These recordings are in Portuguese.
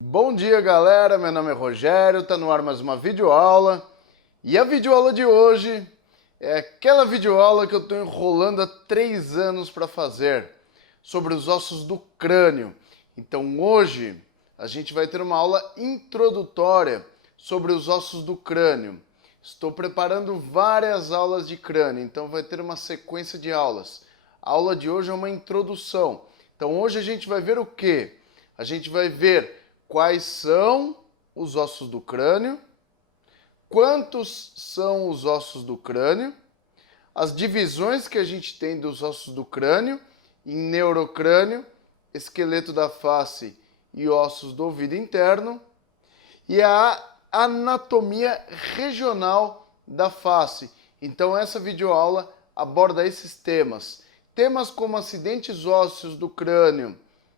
Bom dia, galera, meu nome é Rogério, tá no ar mais uma videoaula. E a videoaula de hoje é aquela videoaula que eu estou enrolando há 3 anos para fazer, sobre os ossos do crânio. Então hoje a gente vai ter uma aula introdutória sobre os ossos do crânio. Estou preparando várias aulas de crânio, então vai ter uma sequência de aulas. A aula de hoje é uma introdução. Então hoje a gente vai ver o quê? A gente vai ver quais são os ossos do crânio, quantos são os ossos do crânio, as divisões que a gente tem dos ossos do crânio em neurocrânio, esqueleto da face e ossos do ouvido interno, e a anatomia regional da face. Então essa videoaula aborda esses temas. Temas como acidentes ósseos do crânio,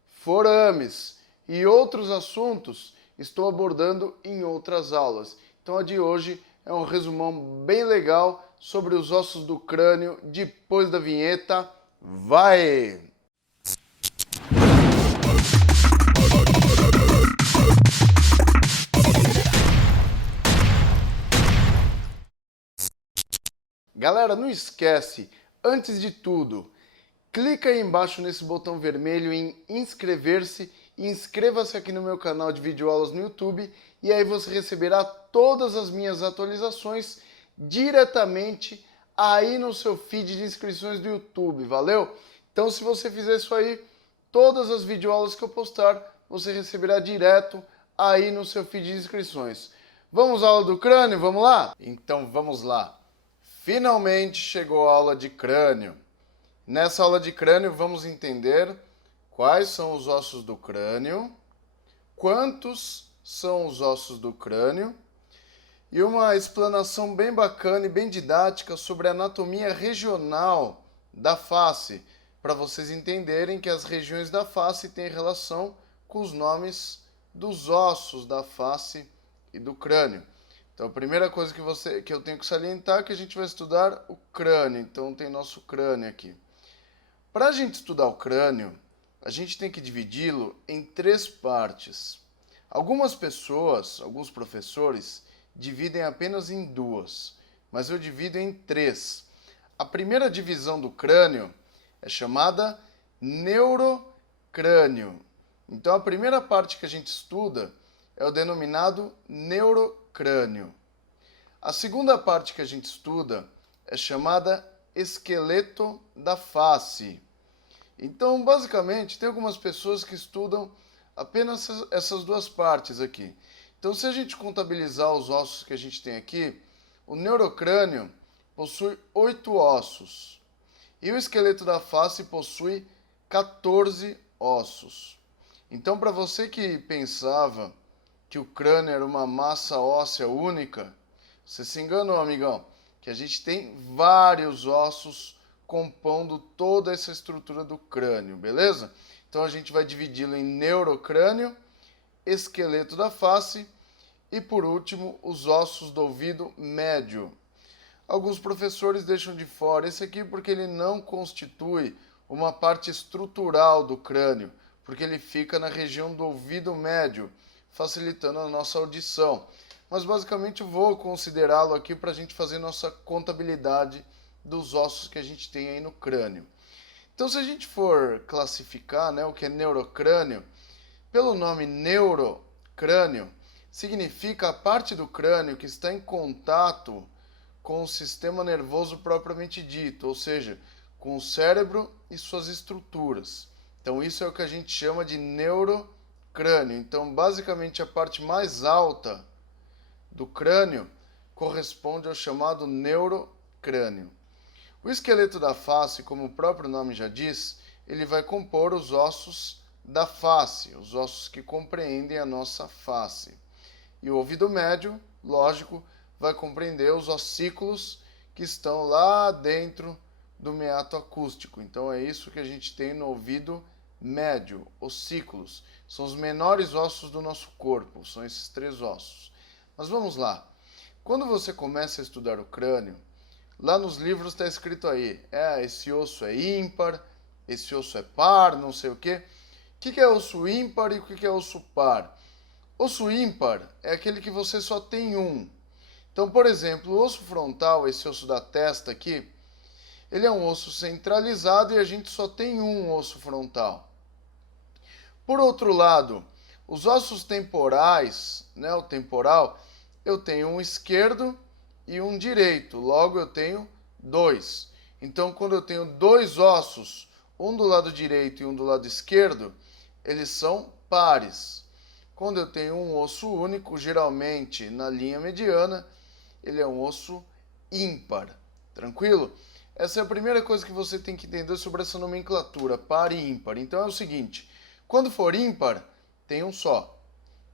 forames e outros assuntos estou abordando em outras aulas. Então a de hoje é um resumão bem legal sobre os ossos do crânio depois da vinheta. Vai! Galera, não esquece, antes de tudo, clica aí embaixo nesse botão vermelho em inscrever-se e inscreva-se aqui no meu canal de videoaulas no YouTube e aí você receberá todas as minhas atualizações diretamente aí no seu feed de inscrições do YouTube, valeu? Então se você fizer isso aí, todas as videoaulas que eu postar, você receberá direto aí no seu feed de inscrições. Vamos à aula do crânio, vamos lá? Então vamos lá. Finalmente chegou a aula de crânio. Nessa aula de crânio vamos entender quais são os ossos do crânio, quantos são os ossos do crânio e uma explanação bem bacana e bem didática sobre a anatomia regional da face, para vocês entenderem que as regiões da face têm relação com os nomes dos ossos da face e do crânio. Então a primeira coisa que eu tenho que salientar é que a gente vai estudar o crânio. Então tem nosso crânio aqui. Para a gente estudar o crânio, a gente tem que dividi-lo em 3 partes. Algumas pessoas, alguns professores, dividem apenas em 2, mas eu divido em 3. A primeira divisão do crânio é chamada neurocrânio. Então a primeira parte que a gente estuda é o denominado neurocrânio. A segunda parte que a gente estuda é chamada esqueleto da face. Então, basicamente, tem algumas pessoas que estudam apenas essas 2 partes aqui. Então, se a gente contabilizar os ossos que a gente tem aqui, o neurocrânio possui 8 ossos e o esqueleto da face possui 14 ossos. Então, para você que pensava que o crânio era uma massa óssea única, você se enganou, amigão, que a gente tem vários ossos compondo toda essa estrutura do crânio, beleza? Então a gente vai dividi-lo em neurocrânio, esqueleto da face e, por último, os ossos do ouvido médio. Alguns professores deixam de fora esse aqui porque ele não constitui uma parte estrutural do crânio, porque ele fica na região do ouvido médio, facilitando a nossa audição. Mas basicamente eu vou considerá-lo aqui para a gente fazer nossa contabilidade dos ossos que a gente tem aí no crânio. Então, se a gente for classificar, o que é neurocrânio, pelo nome neurocrânio, significa a parte do crânio que está em contato com o sistema nervoso propriamente dito, ou seja, com o cérebro e suas estruturas. Então, isso é o que a gente chama de neurocrânio. Então, basicamente, a parte mais alta do crânio corresponde ao chamado neurocrânio. O esqueleto da face, como o próprio nome já diz, ele vai compor os ossos da face, os ossos que compreendem a nossa face. E o ouvido médio, lógico, vai compreender os ossículos que estão lá dentro do meato acústico. Então é isso que a gente tem no ouvido médio, ossículos. São os menores ossos do nosso corpo, são esses 3 ossos. Mas vamos lá. Quando você começa a estudar o crânio, lá nos livros está escrito aí, esse osso é ímpar, esse osso é par, não sei o quê. O que é osso ímpar e o que é osso par? Osso ímpar é aquele que você só tem um. Então, por exemplo, o osso frontal, esse osso da testa aqui, ele é um osso centralizado e a gente só tem um osso frontal. Por outro lado, os ossos temporais, né, o temporal, eu tenho um esquerdo e um direito, logo eu tenho dois. Então, quando eu tenho dois ossos, um do lado direito e um do lado esquerdo, eles são pares. Quando eu tenho um osso único, geralmente na linha mediana, ele é um osso ímpar. Tranquilo? Essa é a primeira coisa que você tem que entender sobre essa nomenclatura, par e ímpar. Então é o seguinte, quando for ímpar, tem um só.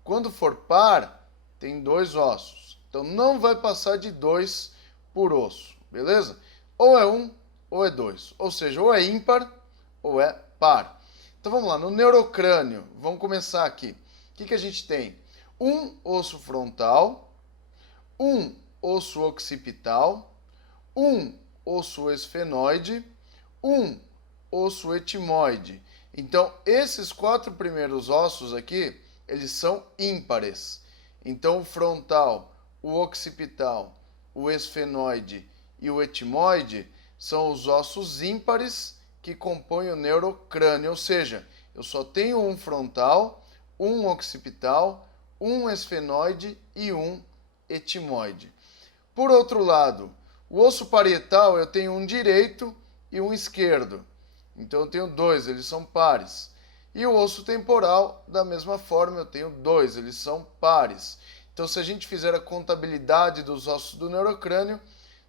Quando for par, tem dois ossos. Então não vai passar de 2 por osso, beleza? Ou é um ou é dois. Ou seja, ou é ímpar ou é par. Então vamos lá, no neurocrânio, vamos começar aqui. O que a gente tem? Um osso frontal, um osso occipital, um osso esfenoide, um osso etimoide. Então, esses 4 primeiros ossos aqui, eles são ímpares. Então, o frontal, o occipital, o esfenoide e o etimoide são os ossos ímpares que compõem o neurocrânio, ou seja, eu só tenho um frontal, um occipital, um esfenoide e um etimoide. Por outro lado, o osso parietal eu tenho um direito e um esquerdo. Então eu tenho dois, eles são pares. E o osso temporal, da mesma forma, eu tenho dois, eles são pares. Então se a gente fizer a contabilidade dos ossos do neurocrânio,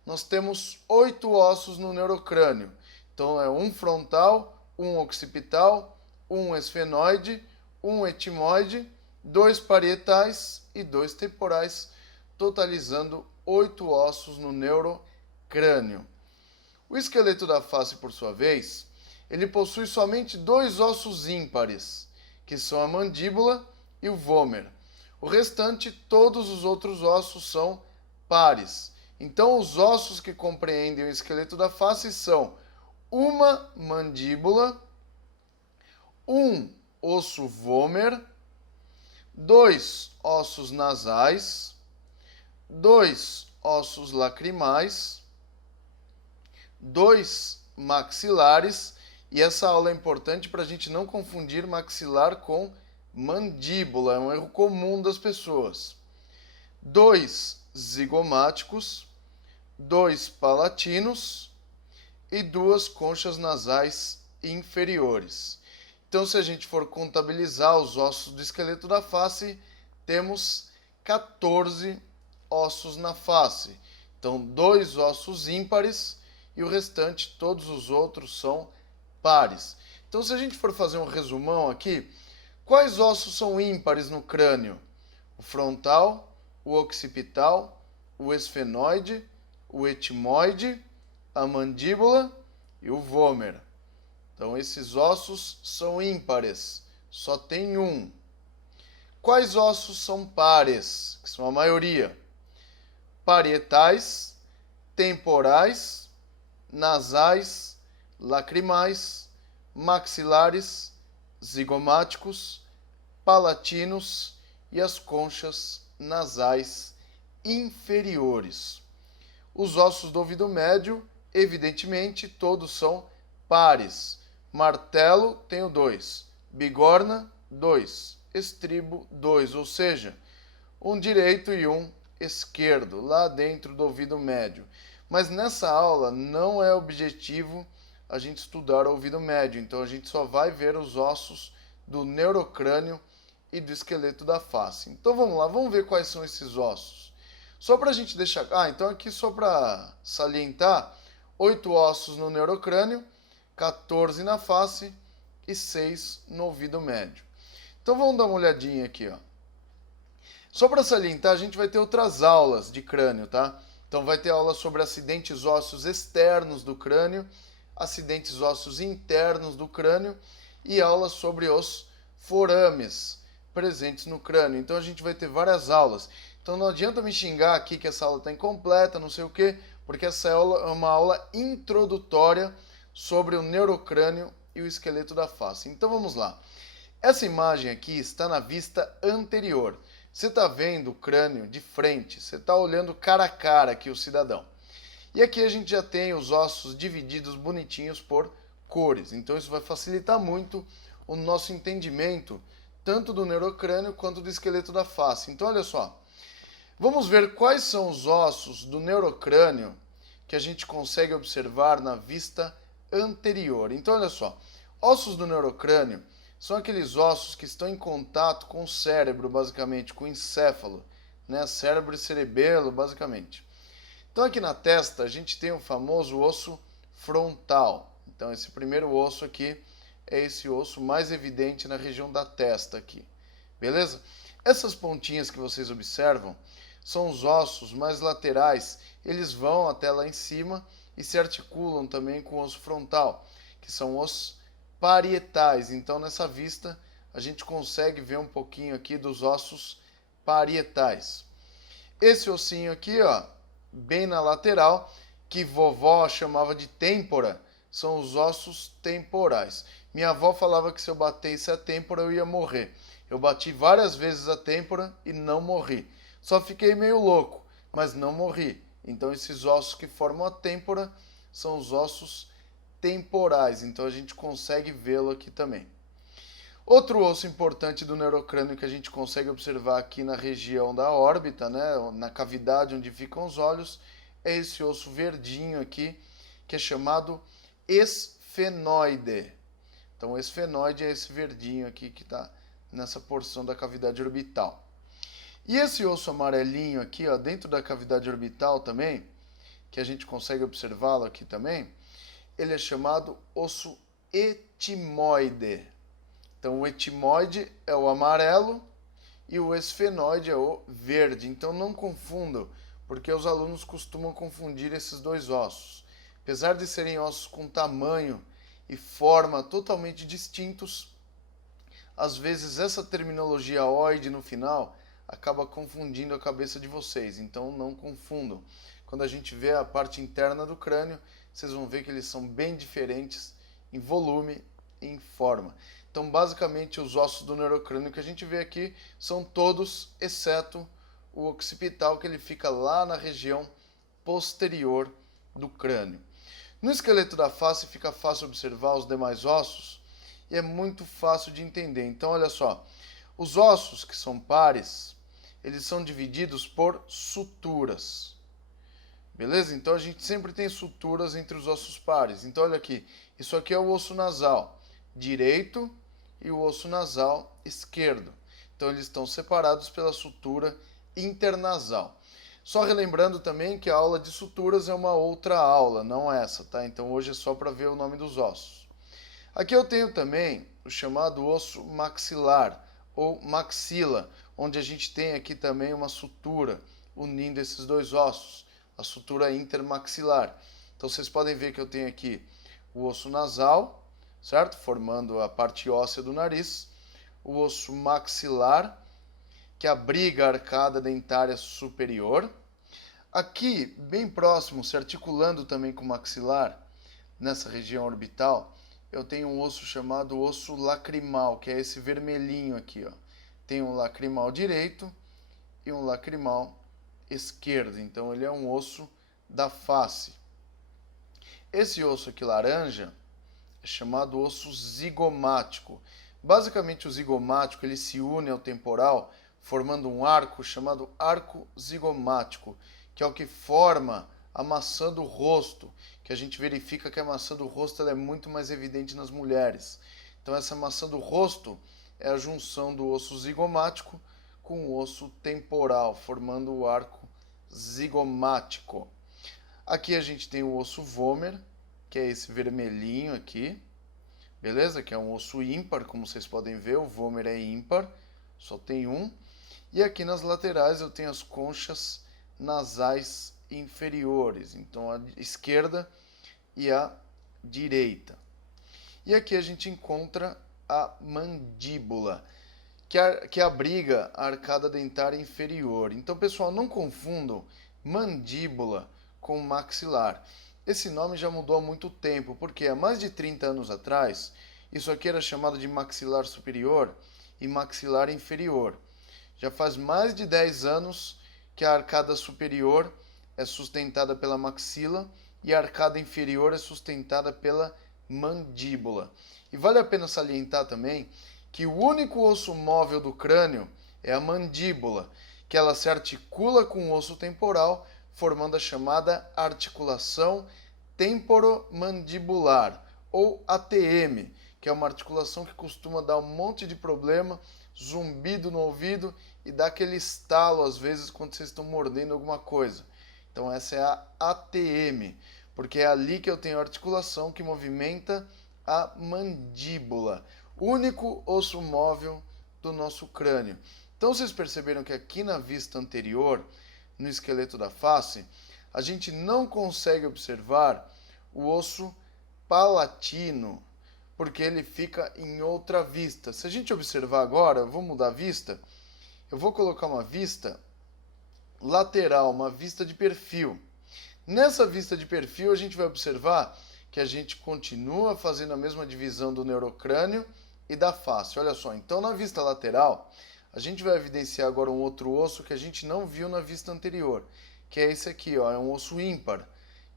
nós temos 8 ossos no neurocrânio. Então é um frontal, um occipital, um esfenoide, um etimoide, 2 parietais e 2 temporais, totalizando 8 ossos no neurocrânio. O esqueleto da face, por sua vez, ele possui somente 2 ossos ímpares, que são a mandíbula e o vômer. O restante, todos os outros ossos são pares. Então, os ossos que compreendem o esqueleto da face são uma mandíbula, um osso vômer, 2 ossos nasais, 2 ossos lacrimais, 2 maxilares, e essa aula é importante para a gente não confundir maxilar com mandíbula, é um erro comum das pessoas. 2 zigomáticos, 2 palatinos e 2 conchas nasais inferiores. Então, se a gente for contabilizar os ossos do esqueleto da face, temos 14 ossos na face. Então, 2 ossos ímpares e o restante, todos os outros, são pares. Então, se a gente for fazer um resumão aqui, quais ossos são ímpares no crânio? O frontal, o occipital, o esfenoide, o etimoide, a mandíbula e o vômer. Então, esses ossos são ímpares, só tem um. Quais ossos são pares? Que são a maioria. Parietais, temporais, nasais, lacrimais, maxilares, zigomáticos, palatinos e as conchas nasais inferiores. Os ossos do ouvido médio, evidentemente, todos são pares. Martelo, tenho 2. Bigorna, 2. Estribo, 2. Ou seja, um direito e um esquerdo, lá dentro do ouvido médio. Mas nessa aula não é objetivo a gente estudar o ouvido médio. Então a gente só vai ver os ossos do neurocrânio e do esqueleto da face. Então vamos lá, vamos ver quais são esses ossos. Só para a gente deixar... então aqui só para salientar, 8 ossos no neurocrânio, 14 na face e 6 no ouvido médio. Então vamos dar uma olhadinha aqui, ó. Só para salientar, a gente vai ter outras aulas de crânio, tá? Então vai ter aula sobre acidentes ósseos externos do crânio, acidentes ósseos internos do crânio e aula sobre os forames presentes no crânio. Então a gente vai ter várias aulas. Então não adianta me xingar aqui que essa aula está incompleta, não sei o quê, porque essa aula é uma aula introdutória sobre o neurocrânio e o esqueleto da face. Então vamos lá. Essa imagem aqui está na vista anterior. Você está vendo o crânio de frente, você está olhando cara a cara aqui o cidadão. E aqui a gente já tem os ossos divididos bonitinhos por cores. Então isso vai facilitar muito o nosso entendimento, tanto do neurocrânio quanto do esqueleto da face. Então olha só, vamos ver quais são os ossos do neurocrânio que a gente consegue observar na vista anterior. Então olha só, ossos do neurocrânio são aqueles ossos que estão em contato com o cérebro, basicamente, com o encéfalo, né? Cérebro e cerebelo, basicamente. Então aqui na testa a gente tem o famoso osso frontal. Então esse primeiro osso aqui é esse osso mais evidente na região da testa aqui. Beleza? Essas pontinhas que vocês observam são os ossos mais laterais. Eles vão até lá em cima e se articulam também com o osso frontal, que são os parietais. Então nessa vista a gente consegue ver um pouquinho aqui dos ossos parietais. Esse ossinho aqui, ó, bem na lateral, que vovó chamava de têmpora, são os ossos temporais. Minha avó falava que se eu batesse a têmpora eu ia morrer. Eu bati várias vezes a têmpora e não morri. Só fiquei meio louco, mas não morri. Então esses ossos que formam a têmpora são os ossos temporais. Então a gente consegue vê-lo aqui também. Outro osso importante do neurocrânio que a gente consegue observar aqui na região da órbita, né, na cavidade onde ficam os olhos, é esse osso verdinho aqui, que é chamado esfenoide. Então o esfenoide é esse verdinho aqui que está nessa porção da cavidade orbital. E esse osso amarelinho aqui, ó, dentro da cavidade orbital também, que a gente consegue observá-lo aqui também, ele é chamado osso etimoide. Então o etimoide é o amarelo e o esfenoide é o verde. Então não confundam, porque os alunos costumam confundir esses dois ossos. Apesar de serem ossos com tamanho e forma totalmente distintos, às vezes essa terminologia oide no final acaba confundindo a cabeça de vocês. Então não confundam. Quando a gente vê a parte interna do crânio, vocês vão ver que eles são bem diferentes em volume e em forma. Então, basicamente, os ossos do neurocrânio que a gente vê aqui são todos, exceto o occipital, que ele fica lá na região posterior do crânio. No esqueleto da face fica fácil observar os demais ossos e é muito fácil de entender. Então, olha só, os ossos que são pares, eles são divididos por suturas. Beleza? Então, a gente sempre tem suturas entre os ossos pares. Então, olha aqui, isso aqui é o osso nasal direito e o osso nasal esquerdo. Então eles estão separados pela sutura internasal. Só relembrando também que a aula de suturas é uma outra aula, não essa, tá? Então hoje é só para ver o nome dos ossos. Aqui eu tenho também o chamado osso maxilar ou maxila, onde a gente tem aqui também uma sutura unindo esses dois ossos, a sutura intermaxilar. Então vocês podem ver que eu tenho aqui o osso nasal, certo? Formando a parte óssea do nariz, o osso maxilar, que abriga a arcada dentária superior. Aqui, bem próximo, se articulando também com o maxilar, nessa região orbital, eu tenho um osso chamado osso lacrimal, que é esse vermelhinho aqui, ó. Tem um lacrimal direito e um lacrimal esquerdo. Então ele é um osso da face. Esse osso aqui laranja é chamado osso zigomático. Basicamente o zigomático ele se une ao temporal formando um arco chamado arco zigomático, que é o que forma a maçã do rosto, que a gente verifica que a maçã do rosto ela é muito mais evidente nas mulheres. Então essa maçã do rosto é a junção do osso zigomático com o osso temporal, formando o arco zigomático. Aqui a gente tem o osso vômer, que é esse vermelhinho aqui, beleza? Que é um osso ímpar, como vocês podem ver, o vômer é ímpar, só tem um. E aqui nas laterais eu tenho as conchas nasais inferiores, então a esquerda e a direita. E aqui a gente encontra a mandíbula, que abriga a arcada dentária inferior. Então, pessoal, não confundam mandíbula com maxilar. Esse nome já mudou há muito tempo, porque há mais de 30 anos atrás Isso aqui era chamado de maxilar superior e maxilar inferior. Já faz mais de 10 anos que a arcada superior é sustentada pela maxila e a arcada inferior é sustentada pela mandíbula. E vale a pena salientar também que o único osso móvel do crânio é a mandíbula, que ela se articula com o osso temporal, formando a chamada articulação temporomandibular, ou ATM, que é uma articulação que costuma dar um monte de problema, zumbido no ouvido e dá aquele estalo às vezes quando vocês estão mordendo alguma coisa. Então essa é a ATM, porque é ali que eu tenho a articulação que movimenta a mandíbula, único osso móvel do nosso crânio. Então vocês perceberam que aqui na vista anterior, no esqueleto da face, a gente não consegue observar o osso palatino, porque ele fica em outra vista. Se a gente observar agora, eu vou mudar a vista, eu vou colocar uma vista lateral, uma vista de perfil. Nessa vista de perfil, a gente vai observar que a gente continua fazendo a mesma divisão do neurocrânio e da face. Olha só, então na vista lateral, a gente vai evidenciar agora um outro osso que a gente não viu na vista anterior, que é esse aqui, ó, é um osso ímpar,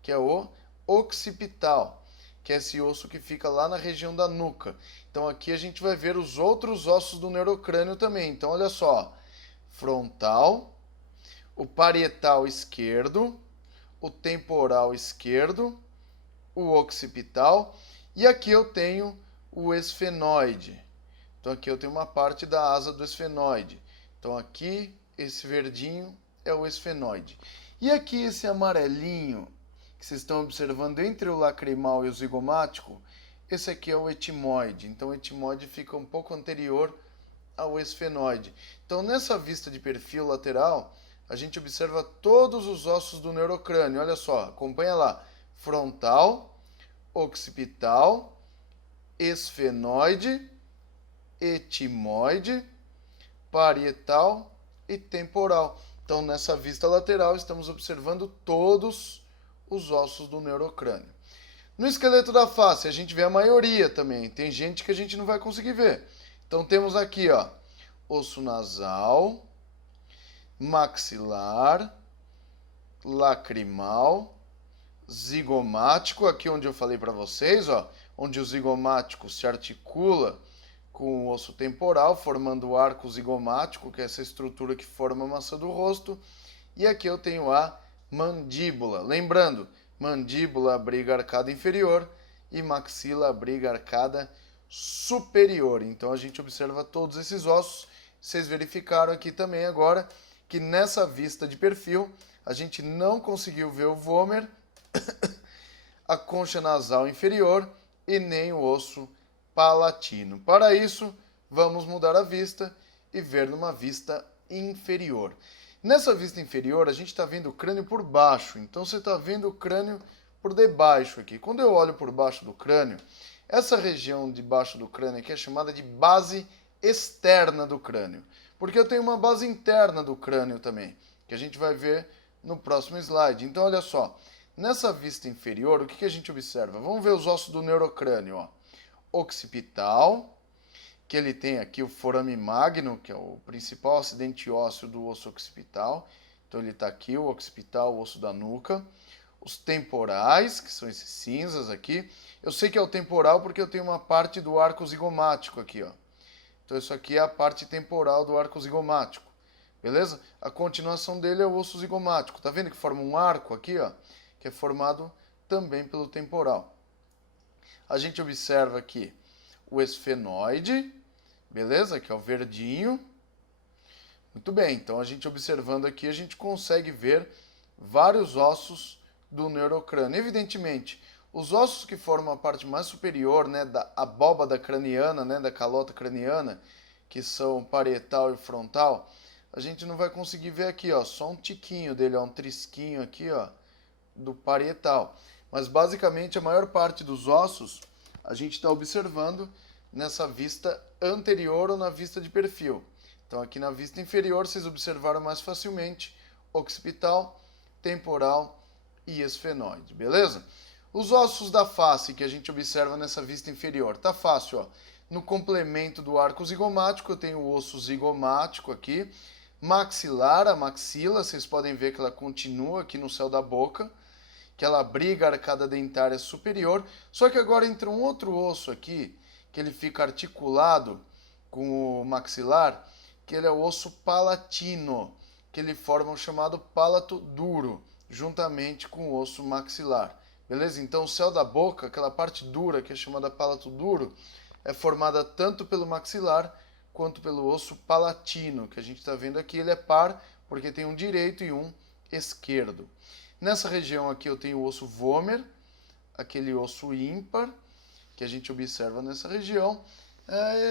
que é o occipital, que é esse osso que fica lá na região da nuca. Então aqui a gente vai ver os outros ossos do neurocrânio também. Então olha só, frontal, o parietal esquerdo, o temporal esquerdo, o occipital, e aqui eu tenho o esfenoide. Então aqui eu tenho uma parte da asa do esfenoide. Então aqui, esse verdinho é o esfenoide. E aqui esse amarelinho que vocês estão observando entre o lacrimal e o zigomático, esse aqui é o etimoide. Então o etimoide fica um pouco anterior ao esfenoide. Então nessa vista de perfil lateral, a gente observa todos os ossos do neurocrânio. Olha só, acompanha lá. Frontal, occipital, esfenoide, etimoide, parietal e temporal. Então, nessa vista lateral, estamos observando todos os ossos do neurocrânio. No esqueleto da face, a gente vê a maioria também. Tem gente que a gente não vai conseguir ver. Então, temos aqui, ó, osso nasal, maxilar, lacrimal, zigomático, aqui onde eu falei para vocês, ó, onde o zigomático se articula com o osso temporal, formando o arco zigomático, que é essa estrutura que forma a maçã do rosto. E aqui eu tenho a mandíbula. Lembrando, mandíbula abriga a arcada inferior e maxila abriga a arcada superior. Então a gente observa todos esses ossos. Vocês verificaram aqui também agora que nessa vista de perfil a gente não conseguiu ver o vômer, a concha nasal inferior e nem o osso palatino. Para isso, vamos mudar a vista e ver numa vista inferior. Nessa vista inferior, a gente está vendo o crânio por baixo. Então, você está vendo o crânio por debaixo aqui. Quando eu olho por baixo do crânio, essa região de baixo do crânio aqui é chamada de base externa do crânio. Porque eu tenho uma base interna do crânio também, que a gente vai ver no próximo slide. Então, olha só. Nessa vista inferior, o que a gente observa? Vamos ver os ossos do neurocrânio, ó. Occipital, que ele tem aqui o forame magno, que é o principal acidente ósseo do osso occipital. Então ele está aqui, o occipital, o osso da nuca. Os temporais, que são esses cinzas aqui. Eu sei que é o temporal porque eu tenho uma parte do arco zigomático aqui, ó. Então isso aqui é a parte temporal do arco zigomático. Beleza? A continuação dele é o osso zigomático. Tá vendo que forma um arco aqui, ó? Que é formado também pelo temporal. A gente observa aqui o esfenoide, beleza? Que é o verdinho. Muito bem, então a gente observando aqui, a gente consegue ver vários ossos do neurocrânio. Evidentemente, os ossos que formam a parte mais superior, né, da abóbada craniana, né, da calota craniana, que são parietal e frontal, a gente não vai conseguir ver aqui, ó, só um tiquinho dele, ó, um trisquinho aqui, ó, do parietal. Mas basicamente a maior parte dos ossos a gente está observando nessa vista anterior ou na vista de perfil. Então aqui na vista inferior vocês observaram mais facilmente occipital, temporal e esfenoide, beleza? Os ossos da face que a gente observa nessa vista inferior. Tá fácil, ó. No complemento do arco zigomático, eu tenho o osso zigomático aqui. Maxilar, a maxila, vocês podem ver que ela continua aqui no céu da boca, que ela abriga a arcada dentária superior. Só que agora entra um outro osso aqui, que ele fica articulado com o maxilar, que ele é o osso palatino, que ele forma o chamado palato duro, juntamente com o osso maxilar. Beleza? Então o céu da boca, aquela parte dura que é chamada palato duro, é formada tanto pelo maxilar quanto pelo osso palatino, que a gente está vendo aqui. Ele é par porque tem um direito e um esquerdo. Nessa região aqui eu tenho o osso vômer, aquele osso ímpar, que a gente observa nessa região.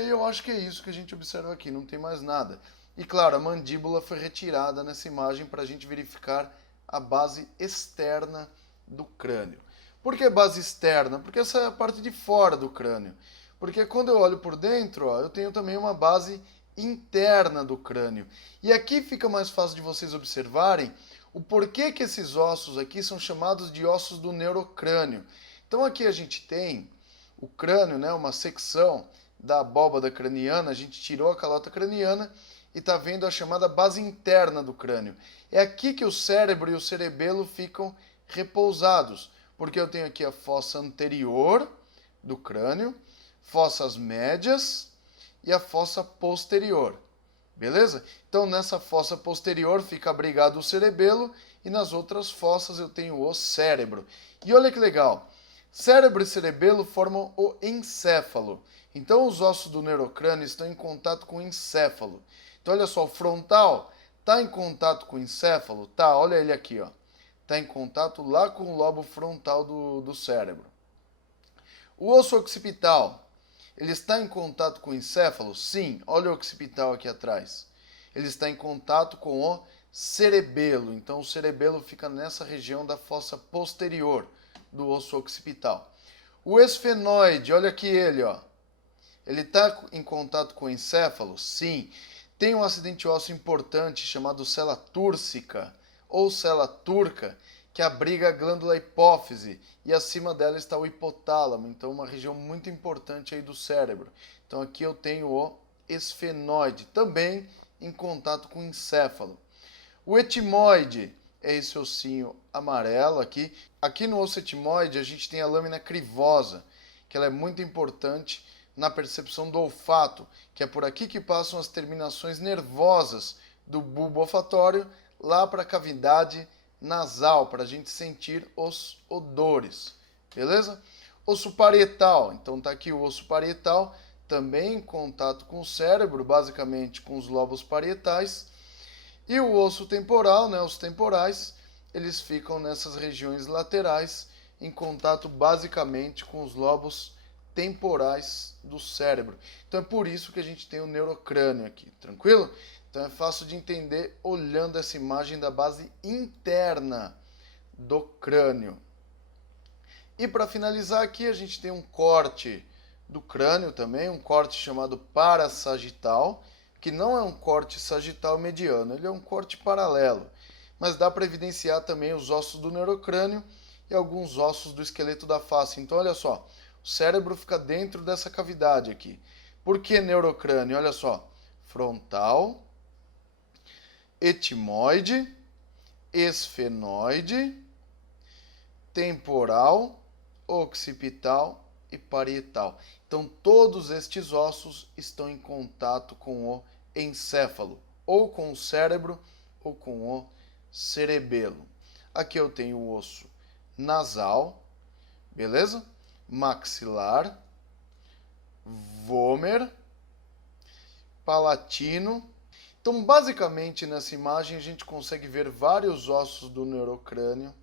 Eu acho que é isso que a gente observa aqui, não tem mais nada. E claro, a mandíbula foi retirada nessa imagem para a gente verificar a base externa do crânio. Por que base externa? Porque essa é a parte de fora do crânio. Porque quando eu olho por dentro, ó, eu tenho também uma base interna do crânio. E aqui fica mais fácil de vocês observarem o porquê que esses ossos aqui são chamados de ossos do neurocrânio. Então aqui a gente tem o crânio, né, uma secção da abóbada craniana, a gente tirou a calota craniana e está vendo a chamada base interna do crânio. É aqui que o cérebro e o cerebelo ficam repousados, porque eu tenho aqui a fossa anterior do crânio, fossas médias e a fossa posterior. Beleza? Então nessa fossa posterior fica abrigado o cerebelo e nas outras fossas eu tenho o cérebro. E olha que legal, cérebro e cerebelo formam o encéfalo. Então os ossos do neurocrânio estão em contato com o encéfalo. Então olha só, o frontal está em contato com o encéfalo? Tá, olha ele aqui, ó. Está em contato lá com o lobo frontal do cérebro. O osso occipital, ele está em contato com o encéfalo? Sim, olha o occipital aqui atrás. Ele está em contato com o cerebelo. Então o cerebelo fica nessa região da fossa posterior do osso occipital. O esfenoide, olha aqui ele, ó. Ele está em contato com o encéfalo? Sim. Tem um acidente ósseo importante chamado cela túrcica ou cela turca, que abriga a glândula hipófise e acima dela está o hipotálamo, então uma região muito importante aí do cérebro. Então aqui eu tenho o esfenoide, também em contato com o encéfalo. O etimoide é esse ossinho amarelo aqui. Aqui no osso etimoide a gente tem a lâmina crivosa, que ela é muito importante na percepção do olfato, que é por aqui que passam as terminações nervosas do bulbo olfatório lá para a cavidade nasal, para a gente sentir os odores, beleza? Osso parietal, então tá aqui o osso parietal, também em contato com o cérebro, basicamente com os lobos parietais. E o osso temporal, né, os temporais, eles ficam nessas regiões laterais, em contato basicamente com os lobos temporais do cérebro. Então é por isso que a gente tem o neurocrânio aqui, tranquilo? Então é fácil de entender olhando essa imagem da base interna do crânio. E para finalizar aqui a gente tem um corte do crânio também, um corte chamado parassagital, que não é um corte sagital mediano, ele é um corte paralelo. Mas dá para evidenciar também os ossos do neurocrânio e alguns ossos do esqueleto da face. Então olha só, o cérebro fica dentro dessa cavidade aqui. Por que neurocrânio? Olha só, frontal, etimoide, esfenoide, temporal, occipital e parietal. Então todos estes ossos estão em contato com o encéfalo, ou com o cérebro, ou com o cerebelo. Aqui eu tenho o osso nasal, beleza? Maxilar, vômer, palatino. Então, basicamente, nessa imagem a gente consegue ver vários ossos do neurocrânio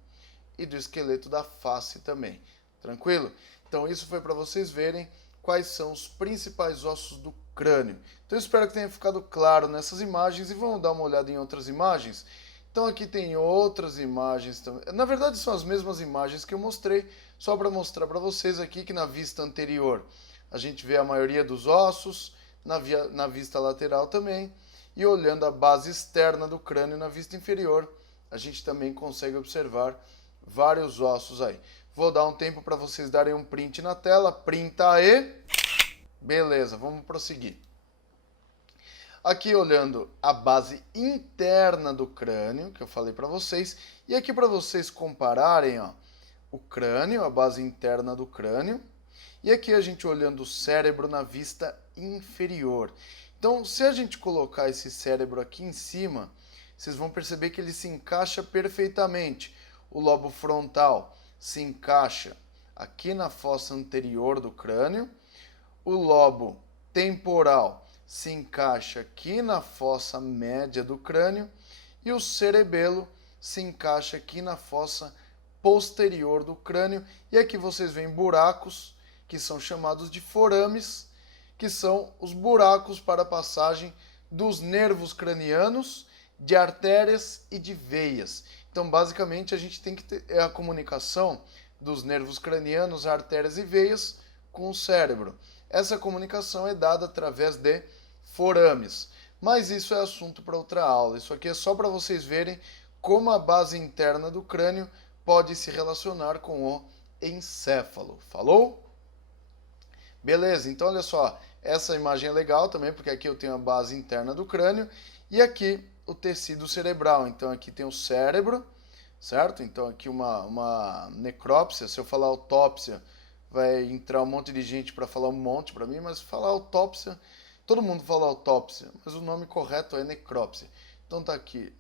e do esqueleto da face também. Tranquilo? Então, isso foi para vocês verem quais são os principais ossos do crânio. Então, eu espero que tenha ficado claro nessas imagens e vamos dar uma olhada em outras imagens. Então, aqui tem outras imagens também. Na verdade, são as mesmas imagens que eu mostrei, só para mostrar para vocês aqui que na vista anterior a gente vê a maioria dos ossos, na vista lateral também. E olhando a base externa do crânio na vista inferior, a gente também consegue observar vários ossos aí. Vou dar um tempo para vocês darem um print na tela. Printa e... Beleza, vamos prosseguir. Aqui olhando a base interna do crânio, que eu falei para vocês. E aqui para vocês compararem, ó, o crânio, a base interna do crânio. E aqui a gente olhando o cérebro na vista inferior. Então, se a gente colocar esse cérebro aqui em cima, vocês vão perceber que ele se encaixa perfeitamente. O lobo frontal se encaixa aqui na fossa anterior do crânio. O lobo temporal se encaixa aqui na fossa média do crânio. E o cerebelo se encaixa aqui na fossa posterior do crânio. E aqui vocês veem buracos, que são chamados de forames, que são os buracos para a passagem dos nervos cranianos, de artérias e de veias. Então, basicamente, a gente tem que ter a comunicação dos nervos cranianos, artérias e veias com o cérebro. Essa comunicação é dada através de forames. Mas isso é assunto para outra aula. Isso aqui é só para vocês verem como a base interna do crânio pode se relacionar com o encéfalo. Falou? Beleza, então olha só, essa imagem é legal também, porque aqui eu tenho a base interna do crânio e aqui o tecido cerebral. Então aqui tem o cérebro, certo? Então aqui uma necrópsia, se eu falar autópsia, vai entrar um monte de gente para falar um monte para mim, mas falar autópsia, todo mundo fala autópsia, mas o nome correto é necrópsia. Então tá aqui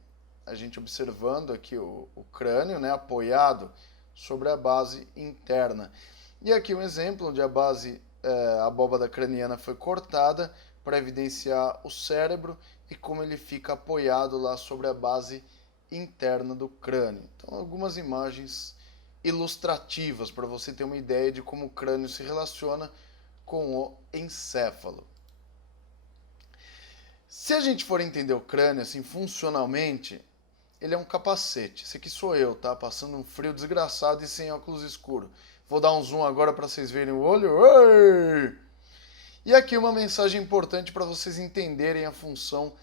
a gente observando aqui o crânio, né, apoiado sobre a base interna. E aqui um exemplo onde a abóbada craniana foi cortada para evidenciar o cérebro e como ele fica apoiado lá sobre a base interna do crânio. Então, algumas imagens ilustrativas para você ter uma ideia de como o crânio se relaciona com o encéfalo. Se a gente for entender o crânio assim funcionalmente, ele é um capacete. Esse aqui sou eu, tá? Passando um frio desgraçado e sem óculos escuros. Vou dar um zoom agora para vocês verem o olho. Ei! E aqui uma mensagem importante para vocês entenderem a função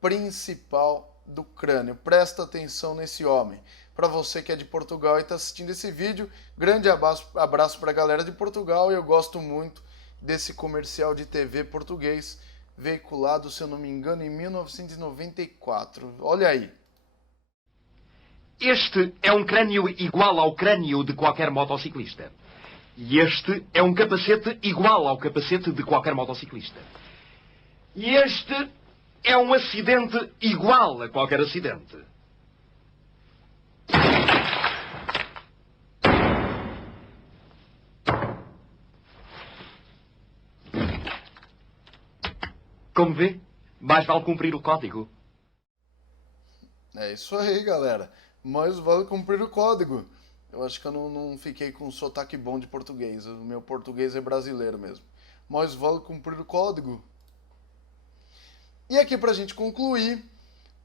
principal do crânio. Presta atenção nesse homem. Para você que é de Portugal e está assistindo esse vídeo, grande abraço para a galera de Portugal. E eu gosto muito desse comercial de TV português, veiculado, se eu não me engano, em 1994. Olha aí. Este é um crânio igual ao crânio de qualquer motociclista. E este é um capacete igual ao capacete de qualquer motociclista. E este é um acidente igual a qualquer acidente. Como vê, mais vale cumprir o código. É isso aí, galera. Mais vale cumprir o código. Eu acho que eu não fiquei com um sotaque bom de português. O meu português é brasileiro mesmo. Mais vale cumprir o código. E aqui para a gente concluir,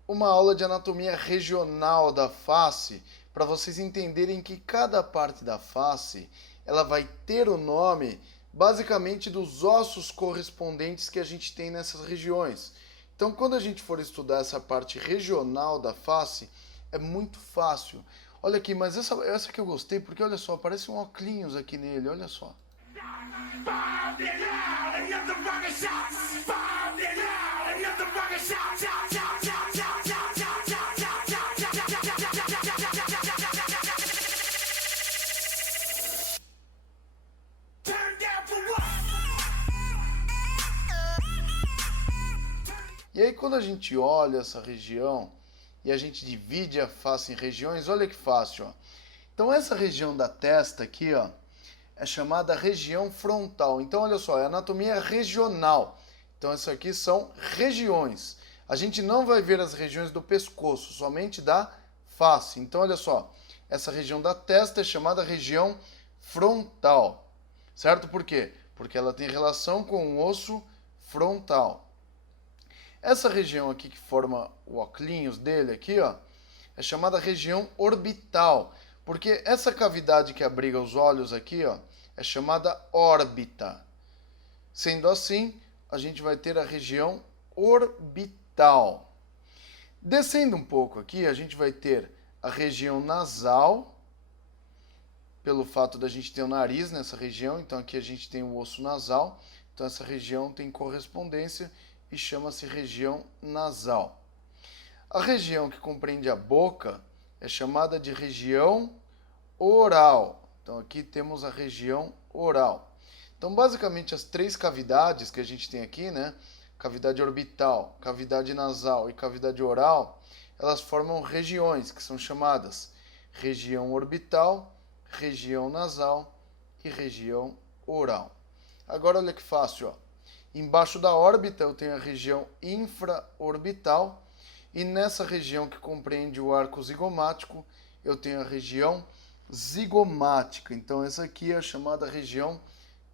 uma aula de anatomia regional da face, para vocês entenderem que cada parte da face ela vai ter o nome basicamente dos ossos correspondentes que a gente tem nessas regiões. Então, quando a gente for estudar essa parte regional da face, é muito fácil. Olha aqui, mas essa que eu gostei, porque olha só, parece um óculos aqui nele, olha só. E aí quando a gente olha essa região e a gente divide a face em regiões, olha que fácil, ó. Então essa região da testa aqui, ó, é chamada região frontal. Então olha só, é anatomia regional. Então isso aqui são regiões. A gente não vai ver as regiões do pescoço, somente da face. Então olha só, essa região da testa é chamada região frontal. Certo? Por quê? Porque ela tem relação com o osso frontal. Essa região aqui que forma o óculos dele aqui, ó, é chamada região orbital, porque essa cavidade que abriga os olhos aqui, ó, é chamada órbita. Sendo assim, a gente vai ter a região orbital. Descendo um pouco aqui, a gente vai ter a região nasal pelo fato da gente ter o nariz nessa região, então aqui a gente tem o osso nasal, então essa região tem correspondência e chama-se região nasal. A região que compreende a boca é chamada de região oral. Então aqui temos a região oral. Então basicamente as três cavidades que a gente tem aqui, né? Cavidade orbital, cavidade nasal e cavidade oral, elas formam regiões que são chamadas região orbital, região nasal e região oral. Agora olha que fácil, ó. Embaixo da órbita eu tenho a região infraorbital e nessa região que compreende o arco zigomático eu tenho a região zigomática. Então essa aqui é a chamada região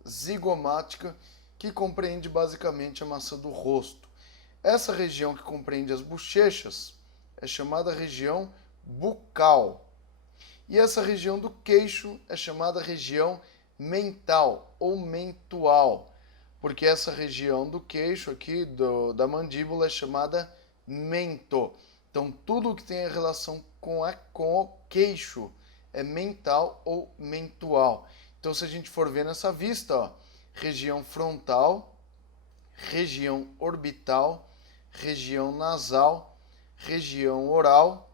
zigomática, que compreende basicamente a maçã do rosto. Essa região que compreende as bochechas é chamada região bucal. E essa região do queixo é chamada região mental ou mentual, porque essa região do queixo aqui, da mandíbula, é chamada mento. Então tudo que tem relação com o queixo é mental ou mentual. Então se a gente for ver nessa vista, ó, região frontal, região orbital, região nasal, região oral,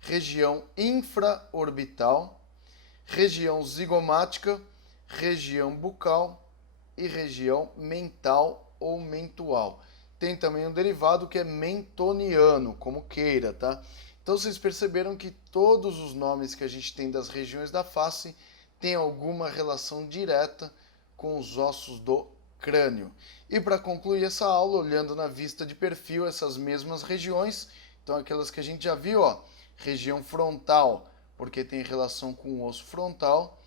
região infraorbital, região zigomática, região bucal e região mental ou mentual. Tem também um derivado que é mentoniano, como queira, tá? Então vocês perceberam que todos os nomes que a gente tem das regiões da face têm alguma relação direta com os ossos do crânio. E para concluir essa aula, olhando na vista de perfil essas mesmas regiões, então aquelas que a gente já viu, ó, região frontal, porque tem relação com o osso frontal,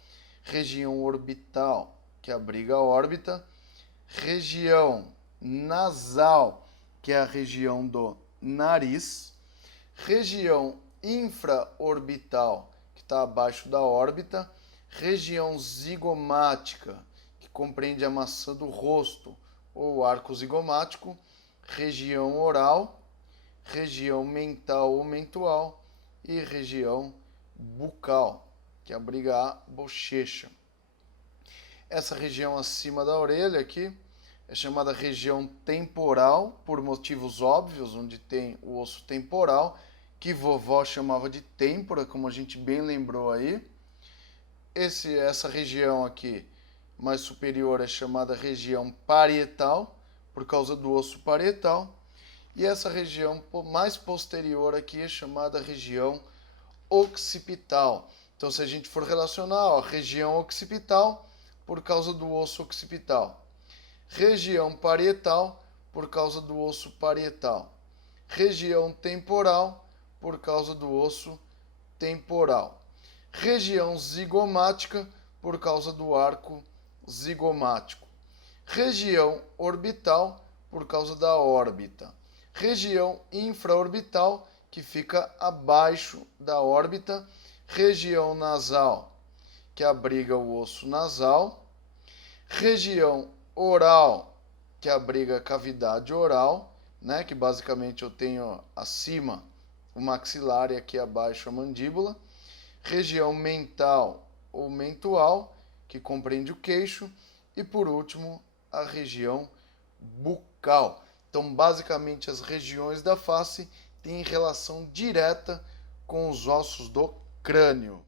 região orbital, que abriga a órbita, região nasal, que é a região do nariz, região infraorbital, que está abaixo da órbita, região zigomática, que compreende a maçã do rosto ou arco zigomático, região oral, região mental ou mentual e região bucal, que abriga a bochecha. Essa região acima da orelha aqui é chamada região temporal, por motivos óbvios, onde tem o osso temporal, que vovó chamava de têmpora, como a gente bem lembrou aí. Essa região aqui mais superior é chamada região parietal, por causa do osso parietal. E essa região mais posterior aqui é chamada região occipital. Então se a gente for relacionar, ó, região occipital por causa do osso occipital. Região parietal por causa do osso parietal. Região temporal por causa do osso temporal. Região zigomática por causa do arco zigomático. Região orbital por causa da órbita. Região infraorbital, que fica abaixo da órbita. Região nasal, que abriga o osso nasal. Região oral, que abriga a cavidade oral, né, que basicamente eu tenho acima o maxilar e aqui abaixo a mandíbula. Região mental ou mentual, que compreende o queixo. E por último, a região bucal. Então, basicamente, as regiões da face têm relação direta com os ossos do crânio.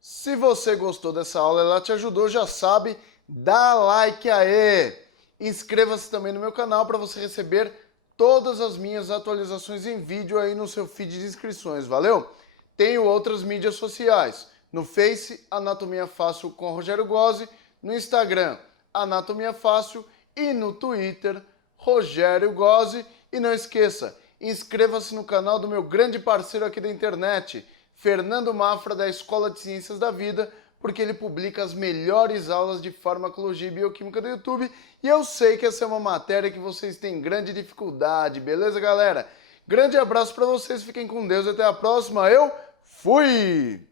Se você gostou dessa aula, ela te ajudou, já sabe, dá like aí! Inscreva-se também no meu canal para você receber todas as minhas atualizações em vídeo aí no seu feed de inscrições, valeu? Tenho outras mídias sociais, no Face, Anatomia Fácil com Rogério Gozzi, no Instagram, Anatomia Fácil e no Twitter, Rogério Gozzi. E não esqueça, inscreva-se no canal do meu grande parceiro aqui da internet, Fernando Mafra, da Escola de Ciências da Vida, porque ele publica as melhores aulas de farmacologia e bioquímica do YouTube, e eu sei que essa é uma matéria que vocês têm grande dificuldade, beleza, galera? Grande abraço para vocês, fiquem com Deus e até a próxima. Eu fui!